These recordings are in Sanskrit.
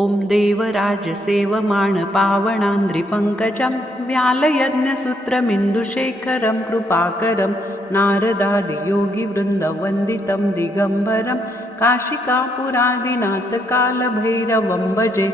ॐ देवराजसेवमाण पावनान्द्रिपङ्कजं व्यालयज्ञसूत्रमिन्दुशेखरं कृपाकरं नारदादियोगिवृन्दवन्दितं दिगम्बरं काशिकापुरादिनाथकालभैरवं भजे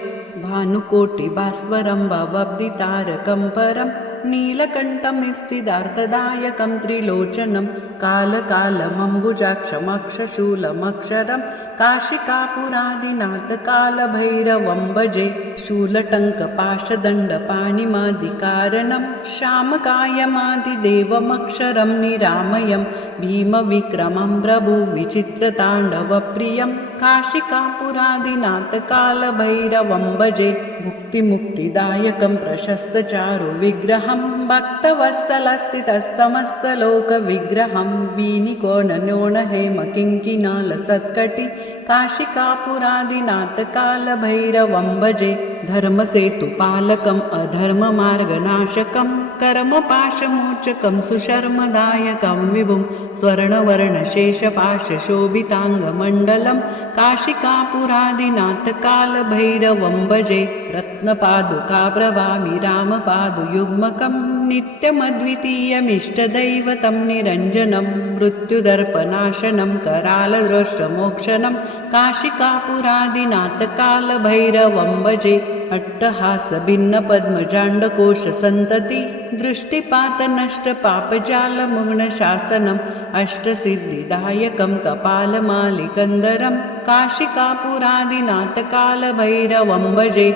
भानुकोटिभास्वरं भवब्धितारकं परं नीलकण्ठमित्सिदार्थदायकं त्रिलोचनं कालकालमम्बुजाक्षमक्षशूलमक्षरं काशिकापुरादिनाथकालभैरवं भजे शूलटङ्कपाशदण्डपाणिमादिकारणं श्यामकायमादिदेवमक्षरं निरामयं भीमविक्रमं प्रभुविचित्रताण्डवप्रियं काशिकापुरादिनाथकालभैरवं भजे मुक्तिमुक्तिदायकं प्रशस्तचारुविग्रहं भक्तवत्सलस्थितसमस्तलोकविग्रहं वीनिकोणन्योणहेमकिङ्किणालसत्कटि काशिकापुरादिनाथकालभैरवं भजे धर्मसेतुपालकम् अधर्ममार्गनाशकं कर्मपाशमोचकं सुशर्मदायकं विभुं स्वर्णवर्णशेषपाशशोभिताङ्गमण्डलं काशिकापुरादिनाथकालभैरवं भजे रत्नपादुकाप्रभामि रामपादुयुग्मकं नित्यमद्वितीयमिष्टदैवतं निरञ्जनं मृत्युदर्पनाशनं करालद्रष्टमोक्षणं काशिकापुरादिनाथकालभैरवं भजे अट्टहासभिन्नपद्मजाण्डकोशसन्तति दृष्टिपातनष्टपापजालमुग्नशासनम् अष्टसिद्धिदायकं कपालमालिकन्दरं काशिकापुरादिनाथकालभैरवं भजे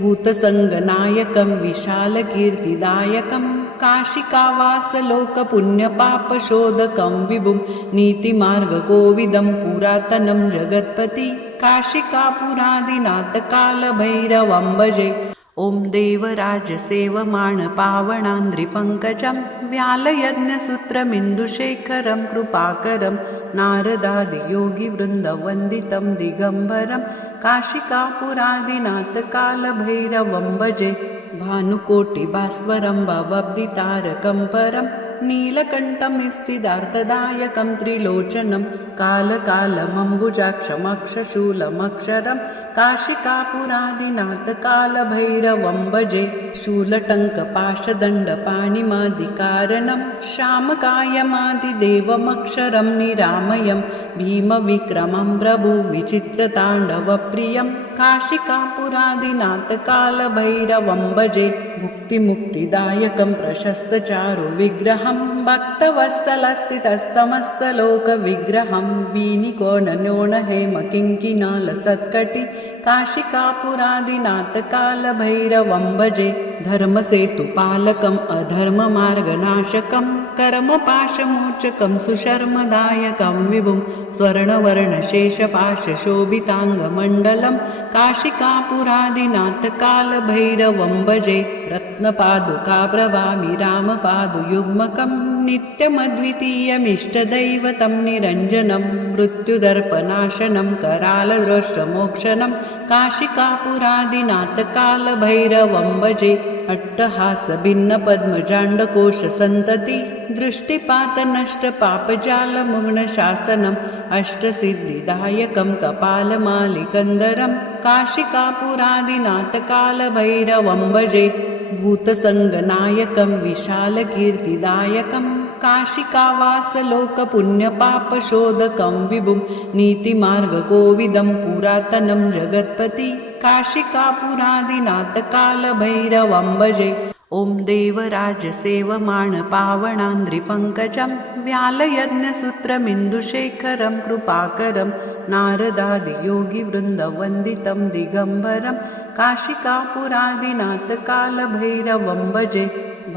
भूतसङ्गनायकं विशालकीर्तिदायकं काशिकावासलोकपुण्यपापशोधकं विभुं नीतिमार्गकोविदं पुरातनं जगत्पति काशिकापुरादिनाथकालभैरवं भजे ॐ देवराजसेवमाण पावनान्द्रिपङ्कजं व्यालयज्ञसूत्रमिन्दुशेखरं कृपाकरं नारदादियोगिवृन्दवन्दितं दिगम्बरं काशिकापुरादिनाथकालभैरवं भजे भानुकोटिभास्वरं भवब्धितारकं परं नीलकण्ठमित्सिदार्थदायकं त्रिलोचनं कालकालमम्बुजाक्षमक्षशूलमक्षरं काशिकापुरादिनाथकालभैरवं भजे शूलटङ्कपाशदण्डपाणिमादिकारणं श्यामकायमादिदेवमक्षरं निरामयं भीमविक्रमं प्रभुविचित्रताण्डवप्रियं काशिकापुरादिनाथकालभैरवं भजे मुक्तिमुक्तिदायकं प्रशस्तचारुविग्रहं भक्तवत्सलस्थितसमस्तलोकविग्रहं वीनिकोणन्योणहेमकिङ्किणालसत्कटि काशिकापुरादिनाथकालभैरवं भजे धर्मसेतुपालकम् अधर्ममार्गनाशकं कर्मपाशमोचकं सुशर्मदायकं विभुं स्वर्णवर्णशेषपाशशोभिताङ्गमण्डलं काशिकापुरादिनाथकालभैरवं भजे रत्नपादुकाप्रभामि रामपादुयुग्मकं नित्यमद्वितीयमिष्टदैवतं निरञ्जनं मृत्युदर्पनाशनं करालद्रष्टमोक्षणं काशिकापुरादिनाथकालभैरवं भजे अट्टहासभिन्नपद्मजाण्डकोशसन्तति दृष्टिपातनष्टपापजालमुग्नशासनम् अष्टसिद्धिदायकं कपालमालिकन्दरं काशिकापुरादिनाथकालभैरवं भजे भूतसङ्गनायकं विशालकीर्तिदायकं काशिकावासलोकपुण्यपापशोधकं विभुं नीतिमार्गकोविदं पुरातनं जगत्पति काशिकापुरादिनाथकालभैरवं भजे ॐ देवराजसेवमाण पावनान्द्रिपङ्कजं व्यालयज्ञसूत्रमिन्दुशेखरं कृपाकरं नारदादियोगिवृन्दवन्दितं दिगम्बरं काशिकापुरादिनाथकालभैरवं भजे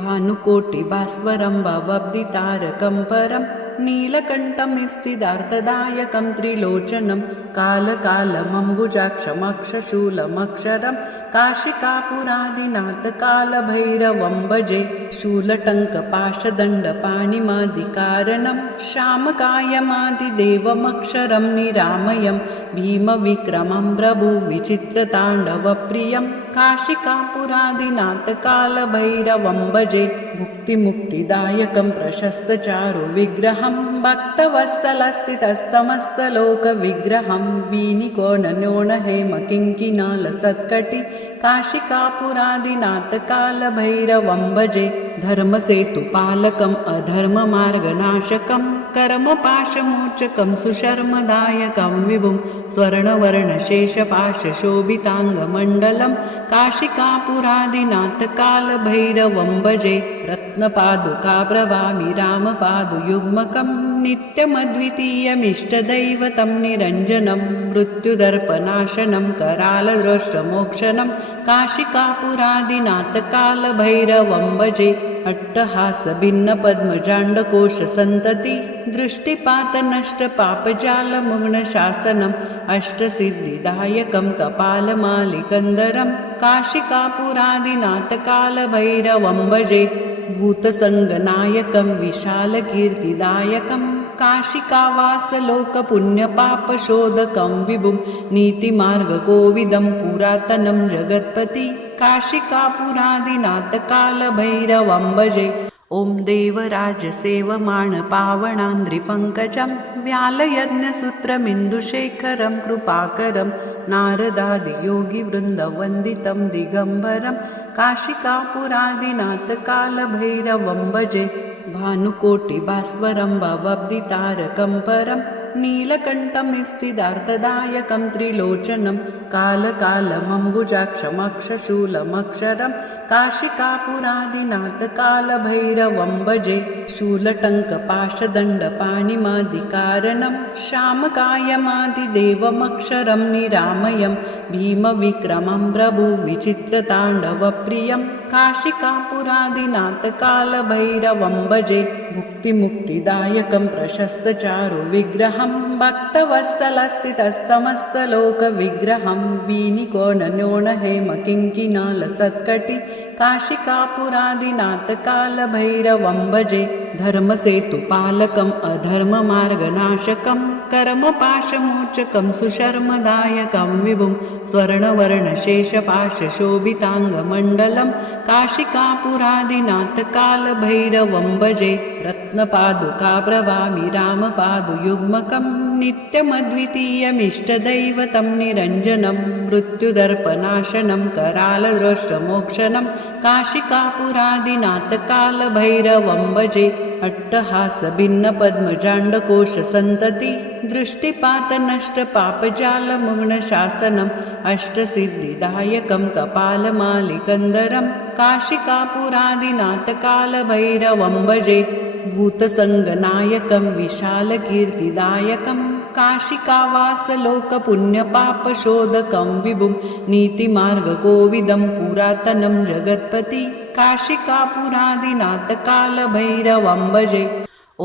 भानुकोटिभास्वरं भवब्धितारकं परं नीलकण्ठमित्सिदार्थदायकं त्रिलोचनं कालकालमम्बुजाक्षमक्षशूलमक्षरं काशिकापुरादिनाथकालभैरवं भजे शूलटङ्कपाशदण्डपाणिमादिकारणं श्यामकायमादिदेवमक्षरं निरामयं भीमविक्रमं प्रभुविचित्रताण्डवप्रियं काशिकापुरादिनाथकालभैरवं भजे मुक्तिमुक्तिदायकं प्रशस्तचारुविग्रहं भक्तवत्सलस्थितः समस्तलोकविग्रहं वीनिकोणन्योणहेमकिङ्किणालसत्कटि काशिकापुरादिनाथकालभैरवं भजे धर्मसेतुपालकम् अधर्ममार्गनाशकं कर्मपाशमोचकं सुशर्मदायकं विभुं स्वर्णवर्णशेषपाशशोभिताङ्गमण्डलं काशिकापुरादिनाथकालभैरवं भजे रत्नपादुकाप्रभामि रामपादुयुग्मकं नित्यमद्वितीयमिष्टदैवतं निरञ्जनं मृत्युदर्पनाशनं करालदृष्टमोक्षणं काशिकापुरादिनाथकालभैरवं भजे अट्टहासभिन्नपद्मजाण्डकोशसन्तति दृष्टिपातनष्टपापजालमुग्नशासनम् अष्टसिद्धिदायकं कपालमालिकन्दरं काशिकापुरादिनाथकालभैरवं भजे भूतसङ्गनायकं विशालकीर्तिदायकं काशिकावासलोकपुण्यपापशोधकं विभुं नीतिमार्गकोविदं पुरातनं जगत्पति काशिकापुरादिनाथकालभैरवं भजे ॐ देवराजसेवमाणपावनान्द्रिपङ्कजं व्यालयज्ञसूत्रमिन्दुशेखरं कृपाकरं नारदादियोगिवृन्दवन्दितं दिगम्बरं काशिकापुरादिनाथकालभैरवं भजे भानुकोटिभास्वरं भवब्धितारकं परं नीलकण्ठमिस्तिदार्थदायकं त्रिलोचनं कालकालमम्बुजाक्षमक्षशूलमक्षरं काशिकापुरादिनाथकालभैरवं भजे शूलटङ्कपाशदण्डपाणिमादिकारणं श्यामकायमादिदेवमक्षरं निरामयं भीमविक्रमं प्रभुविचित्रताण्डवप्रियं काशिकापुरादिनाथकालभैरवं भजे मुक्तिमुक्तिदायकं प्रशस्तचारुविग्रहं भक्तवत्सलस्थितः समस्तलोकविग्रहं वीनिकोणन्योणहेमकिङ्किणालसत्कटि काशिकापुरादिनाथकालभैरवं भजे धर्मसेतुपालकम् अधर्ममार्गनाशकं कर्मपाशमोचकं सुशर्मदायकं विभुं स्वर्णवर्णशेषपाशशोभिताङ्गमण्डलं काशिकापुरादिनाथकालभैरवं भजे रत्नपादुकाप्रभामि रामपादुयुग्मकं नित्यमद्वितीयमिष्टदैवतं निरञ्जनं मृत्युदर्पनाशनं करालदृष्टमोक्षणं काशिकापुरादिनाथकालभैरवं भजे अट्टहासभिन्नपद्मजाण्डकोशसन्तति दृष्टिपातनष्टपापजालमुग्नशासनम् अष्टसिद्धिदायकं कपालमालिकन्दरं काशिकापुरादिनाथकालभैरवं भजे भूतसङ्गनायकं विशालकीर्तिदायकं काशिकावासलोकपुण्यपापशोधकं विभुं नीतिमार्गकोविदं पुरातनं जगत्पति काशिकापुरादिनाथकालभैरवं भजे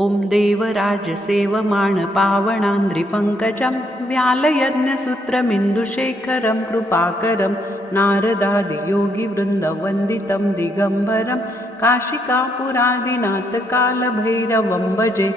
ॐ देवराजसेवमाणपावनान्द्रिपङ्कजं व्यालयज्ञसूत्रमिन्दुशेखरं कृपाकरं नारदादियोगिवृन्दवन्दितं दिगम्बरं काशिकापुरादिनाथकालभैरवं भजे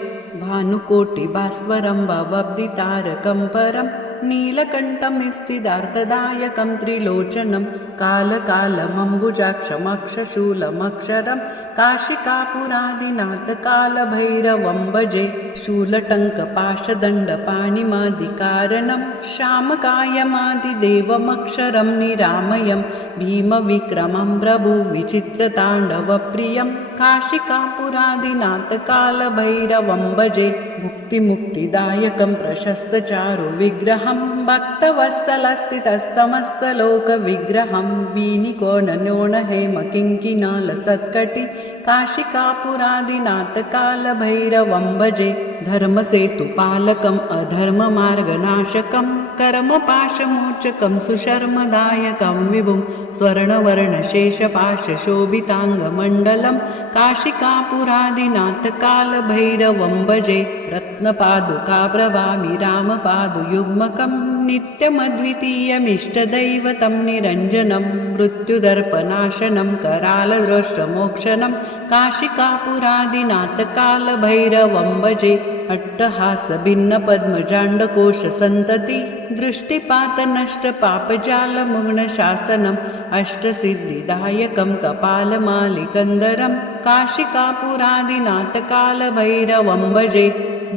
भानुकोटिभास्वरं भवब्धितारकं परं नीलकण्ठमिस्तिदार्थदायकं त्रिलोचनं कालकालमम्बुजाक्षमक्षशूलमक्षरं काशिकापुरादिनाथकालभैरवं भजे शूलटङ्कपाशदण्डपाणिमादिकारणं श्यामकायमादिदेवमक्षरं निरामयं भीमविक्रमं प्रभुविचित्रताण्डवप्रियं काशिकापुरादिनाथकालभैरवं भजे मुक्तिमुक्तिदायकं प्रशस्तचारुविग्रहं भक्तवत्सलस्थितः समस्तलोकविग्रहं वीनिकोणन्योणहेमकिङ्किणालसत्कटि काशिकापुरादिनाथकालभैरवं भजे धर्मसेतुपालकम् अधर्ममार्गनाशकं कर्मपाशमोचकं सुशर्मदायकं विभुं स्वर्णवर्णशेषपाशशोभिताङ्गमण्डलं काशिकापुरादिनाथकालभैरवं भजे रत्नपादुकाप्रभामि रामपादुयुग्मकं नित्यमद्वितीयमिष्टदैवतं निरञ्जनं मृत्युदर्पनाशनं करालदृष्टमोक्षणं काशिकापुरादिनाथकालभैरवं भजे अट्टहासभिन्नपद्मजाण्डकोशसन्तति दृष्टिपातनष्टपापजालमुग्नशासनम् अष्टसिद्धिदायकं कपालमालिकन्दरं काशिकापुरादिनाथकालभैरवं भजे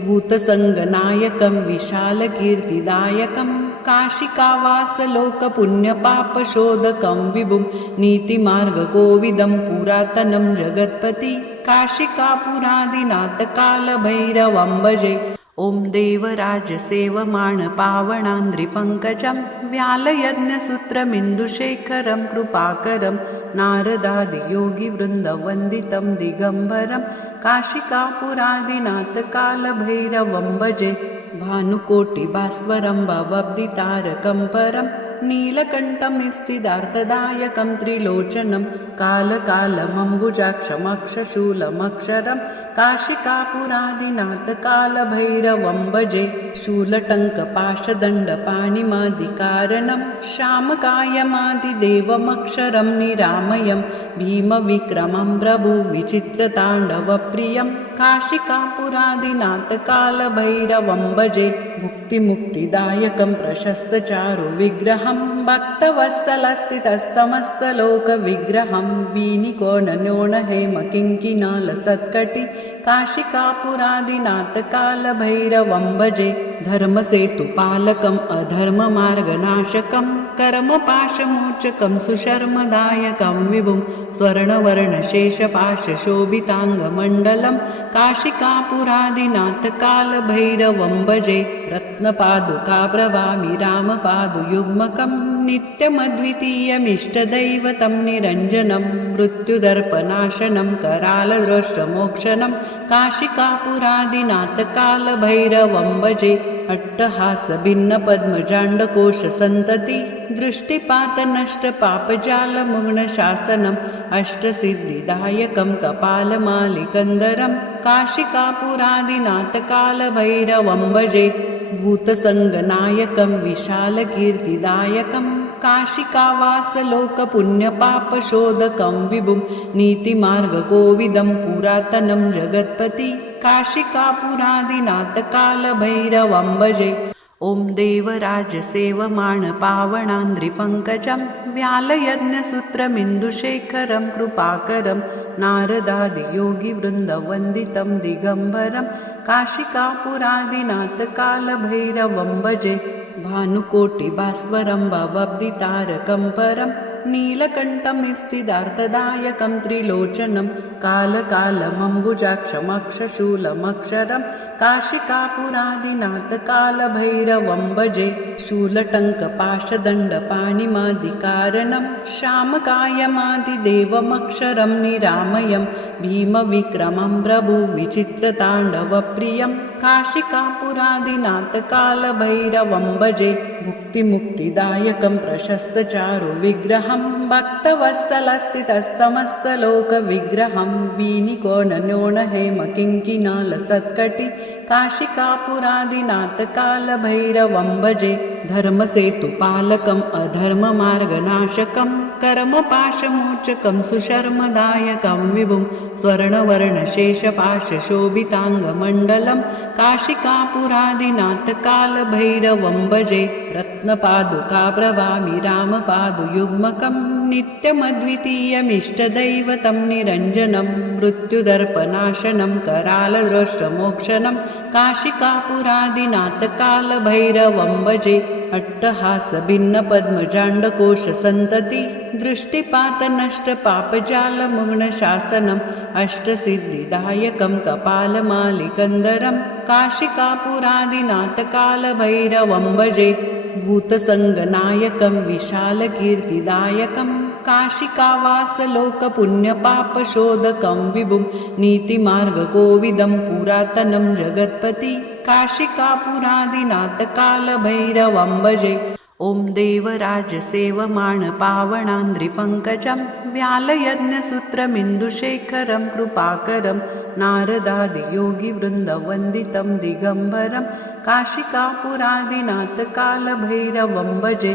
भूतसङ्गनायकं विशालकीर्तिदायकं काशिकावासलोकपुण्यपापशोधकं विभुं नीतिमार्गकोविदं पुरातनं जगत्पति काशिकापुरादिनाथकालभैरवं भजे। ॐ देवराजसेवमाणपावनान्द्रिपङ्कजं व्यालयज्ञसूत्रमिन्दुशेखरं कृपाकरं नारदादियोगिवृन्दवन्दितं दिगम्बरं काशिकापुरादिनाथकालभैरवं भजे। भानुकोटिभास्वरं भवब्धितारकं परं नीलकण्ठमित्सिद्धार्थदायकं त्रिलोचनं कालकालमम्बुजाक्षमक्षशूलमक्षरं काशिकापुरादिनाथकालभैरवं भजे। शूलटङ्कपाशदण्डपाणिमादिकारणं श्यामकायमादिदेवमक्षरं निरामयं भीमविक्रमं प्रभुविचित्रताण्डवप्रियं काशिकापुरादिनाथकालभैरवं भजे। मुक्तिमुक्तिदायकं प्रशस्तचारुविग्रहं भक्तवत्सलस्थितसमस्तलोकविग्रहं वीनिकोणन्योणहेमकिङ्किणालसत्कटि काशिकापुरादिनाथकालभैरवं भजे। धर्मसेतुपालकम् अधर्ममार्गनाशकं कर्मपाशमोचकं सुशर्मदायकं विभुं स्वर्णवर्णशेषपाशशोभिताङ्गमण्डलं काशिकापुरादिनाथकालभैरवं भजे। रत्नपादुकाप्रभामि रामपादुयुग्मकं नित्यमद्वितीयमिष्टदैवतं निरञ्जनं मृत्युदर्पनाशनं करालद्रष्टमोक्षणं काशिकापुरादिनाथकालभैरवं भजे। अट्टहासभिन्नपद्मजाण्डकोशसन्तति दृष्टिपातनष्टपापजालमुग्नशासनम् अष्टसिद्धिदायकं कपालमालिकन्दरं काशिकापुरादिनाथकालभैरवं भजे। भूतसङ्गनायकं विशालकीर्तिदायकं काशिकावासलोकपुण्यपापशोधकं विभुं नीतिमार्गकोविदं पुरातनं जगत्पति काशिकापुरादिनाथकालभैरवं भजे। ॐ देवराजसेवमाणपावनान्द्रिपङ्कजं व्यालयज्ञसूत्रमिन्दुशेखरं कृपाकरं नारदादियोगिवृन्दवन्दितं दिगम्बरं काशिकापुरादिनाथकालभैरवं भजे। भानुकोटिभास्वरं भवब्धितारकं परं नीलकण्ठमित्सिद्धार्थदायकं त्रिलोचनं कालकालमम्बुजाक्षमक्षशूलमक्षरं काशिकापुरादिनाथकालभैरवं भजे। शूलटङ्कपाशदण्डपाणिमादिकारणं श्यामकायमादिदेवमक्षरं निरामयं भीमविक्रमं प्रभुविचित्रताण्डवप्रियं काशिकापुरादिनाथकालभैरवं भजे। मुक्तिमुक्तिदायकं प्रशस्तचारुविग्रहं भक्तवत्सलस्थितसमस्तलोकविग्रहं वीनिकोणन्योणहेमकिङ्किणालसत्कटि काशिकापुरादिनाथकालभैरवं भजे। धर्मसेतुपालकम् अधर्ममार्गनाशकं कर्मपाशमोचकं सुशर्मदायकं विभुं स्वर्णवर्णशेषपाशशोभिताङ्गमण्डलं काशिकापुरादिनाथकालभैरवं भजे। रत्नपादुकाप्रभामि रामपादुयुग्मकं नित्यमद्वितीयमिष्टदैवतं निरञ्जनं मृत्युदर्पनाशनं करालद्रष्टमोक्षणं काशिकापुरादिनाथकालभैरवं भजे। अट्टहासभिन्नपद्मजाण्डकोशसन्तति दृष्टिपातनष्टपापजालमुग्नशासनम् अष्टसिद्धिदायकं कपालमालिकन्दरं काशिकापुरादिनाथकालभैरवं भजे। भूतसङ्गनायकं विशालकीर्तिदायकं काशिकावासलोकपुण्यपापशोधकं विभुं नीतिमार्गकोविदं पुरातनं जगत्पति काशिकापुरादिनाथकालभैरवं भजे। ॐ देवराजसेवमाणपावनान्द्रिपङ्कजं व्यालयज्ञसूत्रमिन्दुशेखरं कृपाकरं नारदादियोगिवृन्दवन्दितं दिगम्बरं काशिकापुरादिनाथकालभैरवं भजे।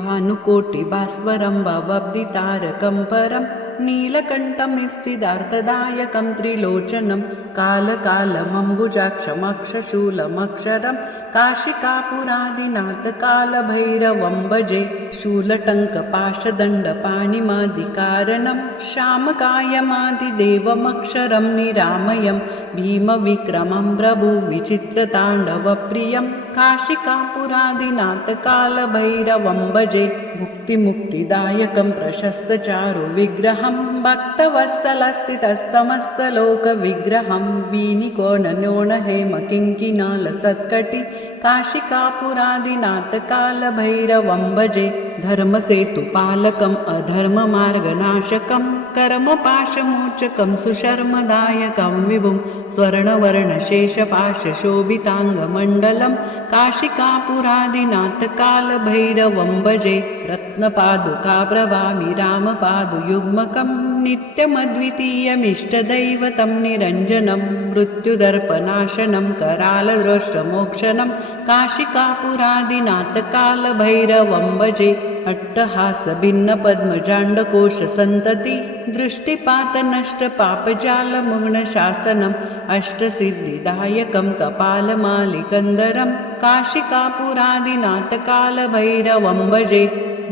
भानुकोटिभास्वरं भवब्धितारकं परं नीलकण्ठमित्सिदार्थदायकं त्रिलोचनं कालकालमम्बुजाक्षमक्षशूलमक्षरं काशिकापुरादिनाथकालभैरवं भजे शूलटङ्कपाशदण्डपाणिमादिकारणं श्यामकायमादिदेवमक्षरं निरामयं भीमविक्रमं प्रभुविचित्रताण्डवप्रियं काशिकापुरादिनाथकालभैरवं भजे मुक्तिमुक्तिदायकं प्रशस्तचारुविग्रहं भक्तवत्सलस्थितसमस्तलोकविग्रहं वीनिकोणन्योणहेमकिङ्किणालसत्कटि काशिकापुरादिनाथकालभैरवं भजे धर्मसेतुपालकम् अधर्ममार्गनाशकं कर्मपाशमोचकं सुशर्मदायकं विभुं स्वर्णवर्णशेषपाशशोभिताङ्गमण्डलं काशिकापुरादिनाथकालभैरवं भजे रत्नपादुकाप्रभामि रामपादुयुग्मकं नित्यमद्वितीयमिष्टदैवतं निरञ्जनं मृत्युदर्पनाशनं करालद्रोष्टमोक्षणं काशिकापुरादिनाथकालभैरवं भजे अट्टहासभिन्नपद्मजाण्डकोशसन्तति दृष्टिपातनष्टपापजालमुग्नशासनम् अष्टसिद्धिदायकं कपालमालिकन्दरं काशिकापुरादिनाथकालभैरवं भजे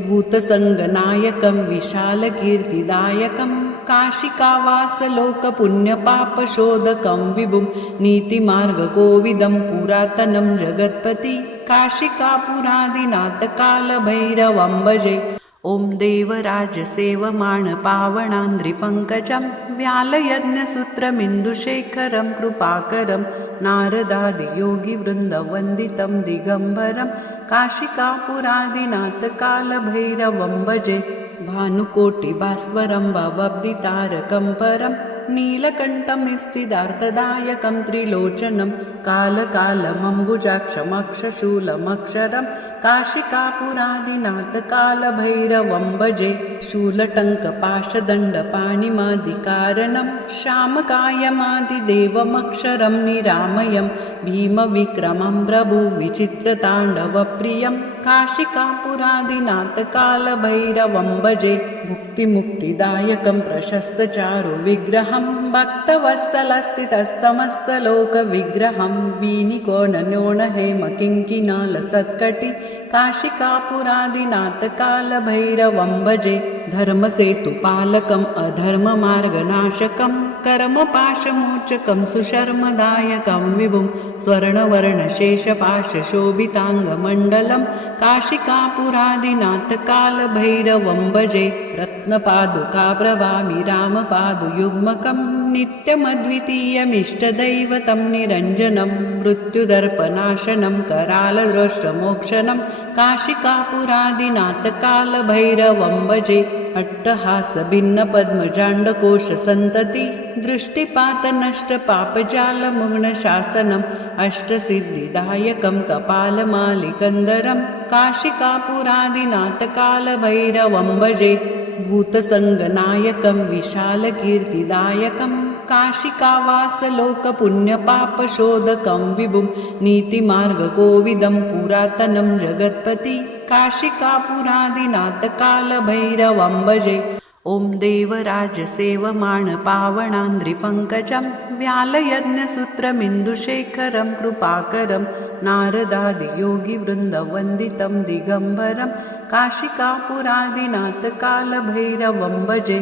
भूतसङ्गनायकं विशालकीर्तिदायकं काशिकावासलोकपुण्यपापशोधकं विभुं नीतिमार्गकोविदं पुरातनं जगत्पति काशिकापुरादिनाथकालभैरवं भजे ॐ देवराजसेवमाणपावनान्द्रिपङ्कजं व्यालयज्ञसूत्रमिन्दुशेखरं कृपाकरं नारदादियोगिवृन्दवन्दितं दिगम्बरं काशिकापुरादिनाथकालभैरवं भजे भानुकोटिभास्वरं भवब्धितारकं परं नीलकण्ठमित्सिदार्थदायकं त्रिलोचनं कालकालमम्बुजाक्षमक्षशूलमक्षरं काशिकापुरादिनाथकालभैरवं भजे शूलटङ्कपाशदण्डपाणिमादिकारणं श्यामकायमादिदेवमक्षरं निरामयं भीमविक्रमं प्रभुविचित्रताण्डवप्रियं काशिकापुरादिनाथकालभैरवं भजे मुक्तिमुक्तिदायकं प्रशस्तचारुविग्रहं भक्तवत्सलस्थितसमस्तलोकविग्रहं वीनिकोणन्योणहेमकिङ्किणालसत्कटि काशिकापुरादिनाथकालभैरवं भजे धर्मसेतुपालकम् अधर्ममार्गनाशकं कर्मपाशमोचकं सुशर्मदायकं विभुं स्वर्णवर्णशेषपाशशोभिताङ्गमण्डलं काशिकापुरादिनाथकालभैरवं भजे रत्नपादुकाप्रभामि रामपादुयुग्मकं नित्यमद्वितीयमिष्टदैवतं निरञ्जनं मृत्युदर्पनाशनं करालद्रोष्टमोक्षणं काशिकापुरादिनाथकालभैरवं भजे अट्टहासभिन्नपद्मजाण्डकोशसन्तति दृष्टिपातनष्टपापजालमुग्नशासनम् अष्टसिद्धिदायकं कपालमालिकन्दरं काशिकापुरादिनाथकालभैरवं भजे भूतसङ्गनायकं विशालकीर्तिदायकं काशिकावासलोकपुण्यपापशोधकं विभुं नीतिमार्गकोविदं पुरातनं जगत्पति काशिकापुरादिनाथकालभैरवं भजे ॐ देवराजसेवमाणपावनान्द्रिपङ्कजं व्यालयज्ञसूत्रमिन्दुशेखरं कृपाकरं नारदादियोगिवृन्दवन्दितं दिगम्बरं काशिकापुरादिनाथकालभैरवं भजे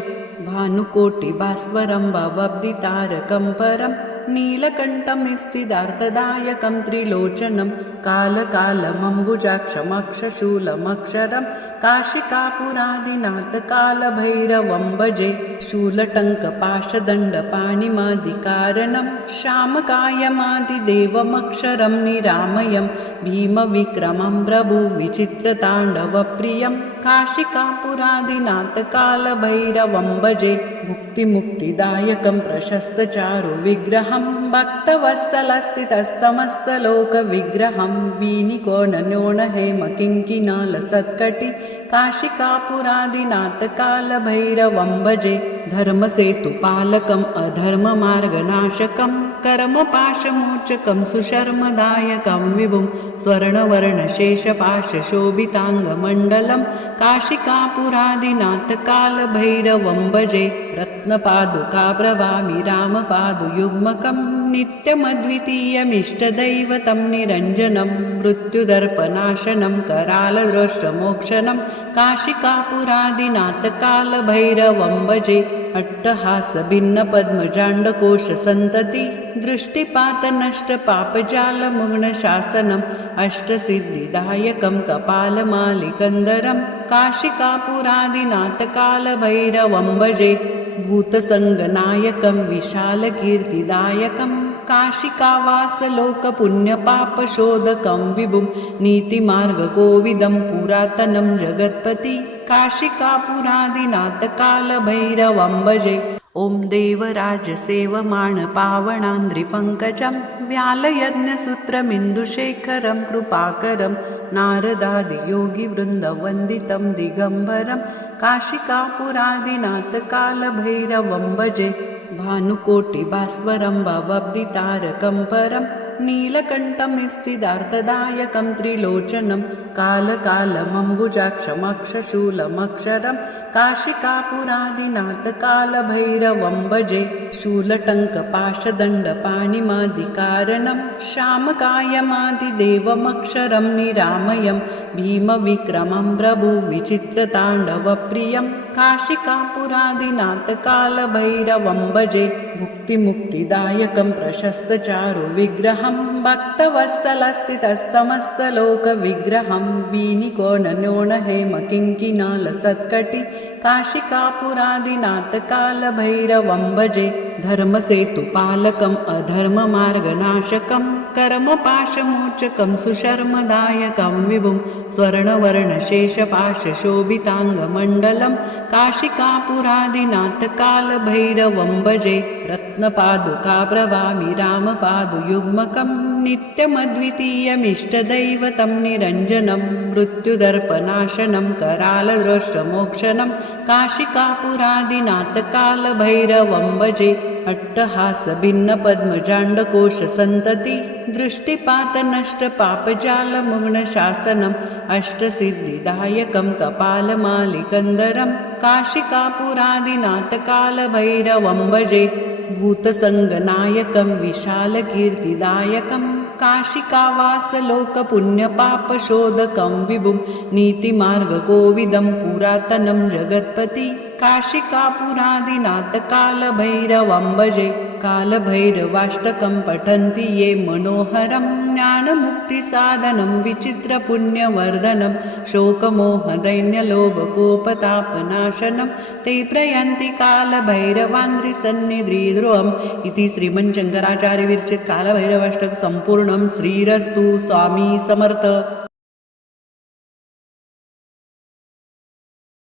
भानुकोटिभास्वरं भवब्धितारकं परं नीलकण्ठमित्सिदार्थदायकं त्रिलोचनं कालकालमम्बुजाक्षमक्षशूलमक्षरं काशिकापुरादिनाथकालभैरवं भजे शूलटङ्कपाशदण्डपाणिमादिकारणं श्यामकायमादिदेवमक्षरं निरामयं भीमविक्रमं प्रभुविचित्रताण्डवप्रियं काशिकापुरादिनाथकालभैरवं भजे मुक्तिमुक्तिदायकं प्रशस्तचारुविग्रहं भक्तवत्सलस्थितसमस्तलोकविग्रहं वीनिकोणन्योणहेमकिङ्किणालसत्कटि काशिकापुरादिनाथकालभैरवं भजे धर्मसेतुपालकम् अधर्ममार्गनाशकं कर्मपाशमोचकं सुशर्मदायकं विभुं स्वर्णवर्णशेषपाशशोभिताङ्गमण्डलं काशिकापुरादिनाथकालभैरवं भजे रत्नपादुकाप्रभामि रामपादुयुग्मकं नित्यमद्वितीयमिष्टदैवतं निरञ्जनं मृत्युदर्पनाशनं करालदृष्टमोक्षणं काशिकापुरादिनाथकालभैरवं भजे अट्टहासभिन्नपद्मजाण्डकोशसन्तति दृष्टिपातनष्टपापजालमुग्नशासनम् अष्टसिद्धिदायकं कपालमालिकन्दरं काशिकापुरादिनाथकालभैरवं भजे भूतसङ्गनायकं विशालकीर्तिदायकं काशिकावासलोकपुण्यपापशोधकं विभुं नीतिमार्गकोविदं पुरातनं जगत्पति काशिकापुरादिनाथकालभैरवं भजे ॐ देवराजसेवमाणपावनान्द्रिपङ्कजं व्यालयज्ञसूत्रमिन्दुशेखरं कृपाकरं नारदादियोगिवृन्दवन्दितं दिगम्बरं काशिकापुरादिनाथकालभैरवं भजे भानुकोटिभास्वरं भवब्धितारकं परं नीलकण्ठमित्सिदार्थदायकं त्रिलोचनं कालकालमम्बुजाक्षमक्षशूलमक्षरं काशिकापुरादिनाथकालभैरवं भजे शूलटङ्कपाशदण्डपाणिमादिकारणं श्यामकायमादिदेवमक्षरं निरामयं भीमविक्रमं प्रभुविचित्रताण्डवप्रियं काशिकापुरादिनाथकालभैरवं भजे भुक्तिमुक्तिदायकं प्रशस्तचारुविग्रहं भक्तवत्सलस्थितसमस्तलोकविग्रहं वीनिकोणन्योणहेमकिङ्किणालसत्कटि काशिकापुरादिनाथकालभैरवं भजे धर्मसेतुपालकम् अधर्ममार्गनाशकं कर्मपाशमोचकं सुशर्मदायकं विभुं स्वर्णवर्णशेषपाशशोभिताङ्गमण्डलं काशिकापुरादिनाथकालभैरवं भजे रत्नपादुकाप्रभामि रामपादुयुग्मकं नित्यमद्वितीयमिष्टदैवतं निरञ्जनं मृत्युदर्पनाशनं करालदृष्टमोक्षणं काशिकापुरादिनाथकालभैरवं भजे अट्टहासभिन्नपद्मजाण्डकोशसन्तति दृष्टिपातनष्टपापजालमुग्नशासनम् अष्टसिद्धिदायकं कपालमालिकन्दरं काशिकापुरादिनाथकालभैरवं भजे भूतसङ्गनायकं विशालकीर्तिदायकं काशिकावासलोकपुण्यपापशोधकं विभुं नीतिमार्गकोविदं पुरातनं जगत्पति काशिकापुरादिनाथकालभैरवं भजे कालभैरवाष्टकं पठन्ति ये मनोहरं ज्ञानमुक्तिसाधनं विचित्रपुण्यवर्धनं शोकमोहदैन्यलोभकोपतापनाशनं ते प्रयन्ति कालभैरवान्द्रिसन्निधिद्रोहम् इति श्रीमन्शङ्कराचार्यविरचित कालभैरवाष्टक सम्पूर्णं श्रीरस्तु स्वामी समर्थ।